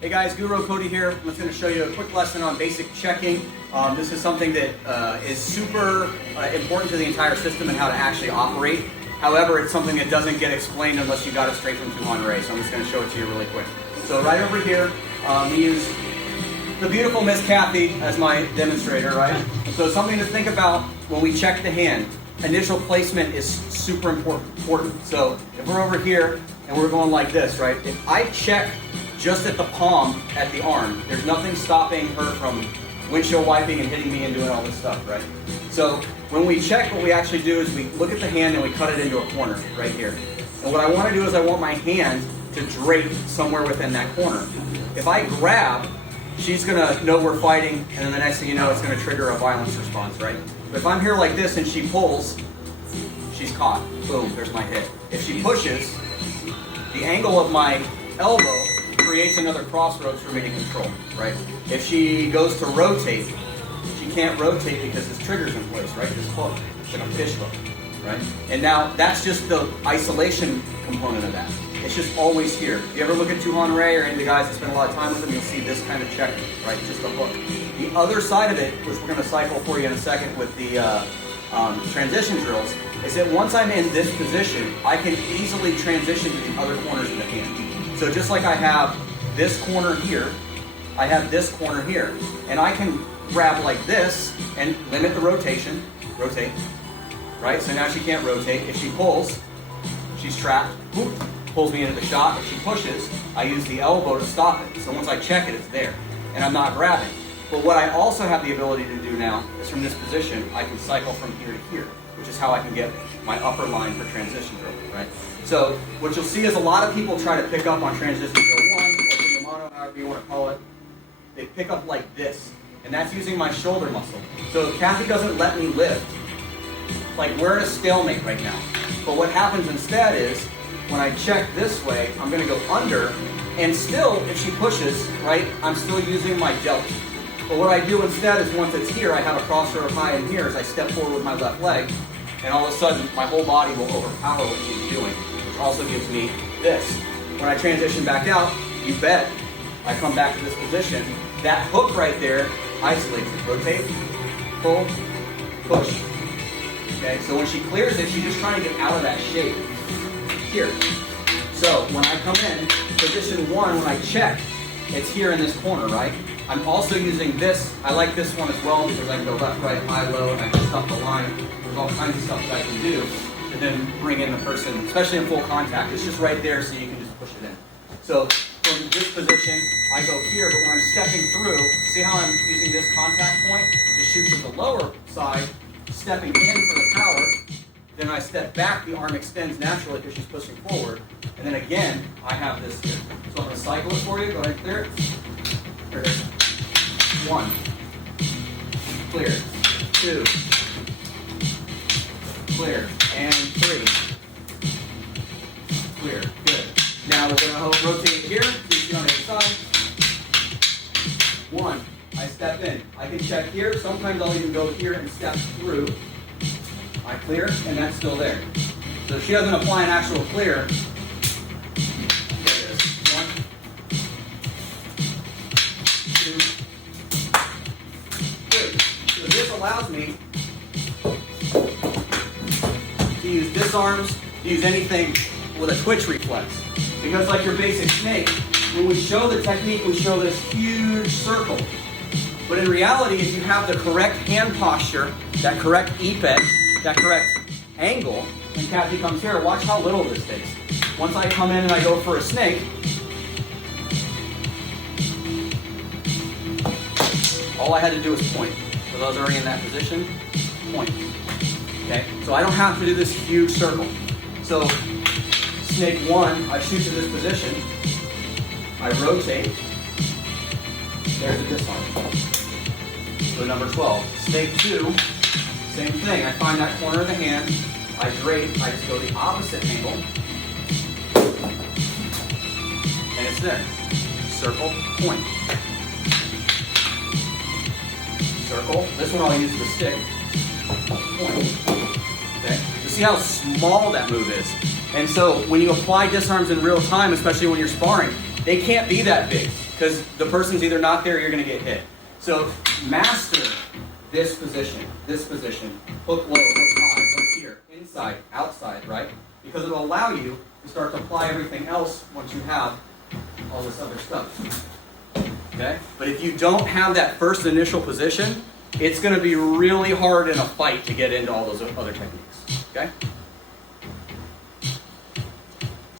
Hey guys, Guru Cody here. I'm just going to show you a quick lesson on basic checking. This is something that is super important to the entire system and how to actually operate. However, it's something that doesn't get explained unless you got it straight from Tuhon Ray. So I'm just going to show it to you really quick. So right over here, we use the beautiful Miss Kathy as my demonstrator, right? So something to think about when we check the hand. Initial placement is super important. So if we're over here and we're going like this, right? If I check just at the palm at the arm, there's nothing stopping her from windshield wiping and hitting me and doing all this stuff, right? So when we check, what we actually do is we look at the hand and we cut it into a corner right here. And what I want to do is I want my hand to drape somewhere within that corner. If I grab, she's going to know we're fighting, and then the next thing you know, it's going to trigger a violence response, right? But if I'm here like this and she pulls, she's caught. Boom, there's my hit. If she pushes, the angle of my elbow creates another crossroads for me to control, right? If she goes to rotate, she can't rotate because this trigger's in place, right? This hook, it's like a fish hook, right? And now that's just the isolation component of that. It's just always here. If you ever look at Tuhon Ray or any of the guys that spend a lot of time with them, you'll see this kind of checking, right? Just a hook. The other side of it, which we're going to cycle for you in a second with the transition drills, is that once I'm in this position, I can easily transition to the other corners of the hand. So just like I have this corner here, I have this corner here. And I can grab like this and limit the rotation. Rotate, right? So now she can't rotate. If she pulls, she's trapped. Whoop, pulls me into the shot. If she pushes, I use the elbow to stop it. So once I check it, it's there. And I'm not grabbing. But what I also have the ability to do now is from this position, I can cycle from here to here, which is how I can get my upper line for transition drill, right? So what you'll see is a lot of people try to pick up on transition drill 1, or mono, however you want to call it. They pick up like this, and that's using my shoulder muscle. So Kathy doesn't let me lift. Like we're at a stalemate right now. But what happens instead is, when I check this way, I'm going to go under, and still, if she pushes, right, I'm still using my delt. But what I do instead is once it's here, I have a crossroad high in here as I step forward with my left leg, and all of a sudden, my whole body will overpower what she's doing, which also gives me this. When I transition back out, you bet, I come back to this position. That hook right there isolates it. Rotate, pull, push. Okay, so when she clears it, she's just trying to get out of that shape. Here. So when I come in, position 1, when I check, it's here in this corner, right? I'm also using this. I like this one as well because I can go left, right, high, low, and I can stop the line. There's all kinds of stuff that I can do to then bring in the person, especially in full contact. It's just right there so you can just push it in. So from this position, I go here, but when I'm stepping through, see how I'm using this contact point to shoot to the lower side, stepping in for the power, then I step back, the arm extends naturally because she's pushing forward, and then again, I have this here. So I'm going to cycle it for you. Go ahead and clear it. Here it is. 1. Clear. 2. Clear. And 3. Clear. Good. Now we're going to rotate here. See on the other side. 1. I step in. I can check here. Sometimes I'll even go here and step through. I clear, and that's still there. So if she doesn't apply an actual clear, there it is. 1, 2, 3. So this allows me to use disarms, to use anything with a twitch reflex. Because like your basic snake, when we show the technique, we show this huge circle. But in reality, if you have the correct hand posture, that correct eped, that correct angle, and Kathy comes here, watch how little this takes. Once I come in and I go for a snake, all I had to do was point. Because I was already in that position, point. Okay? So I don't have to do this huge circle. So snake 1, I shoot to this position, I rotate, there's a disarm. So number 12. Snake 2, same thing. I find that corner of the hand, I drape, I just go the opposite angle, and it's there. Circle, point. Circle. This one I'll use the stick. Point. Okay? So see how small that move is. And so when you apply disarms in real time, especially when you're sparring, they can't be that big. because the person's either not there or you're going to get hit. So master this position, hook low, hook high, hook here, inside, outside, right? Because it'll allow you to start to apply everything else once you have all this other stuff. Okay? But if you don't have that first initial position, it's going to be really hard in a fight to get into all those other techniques. Okay?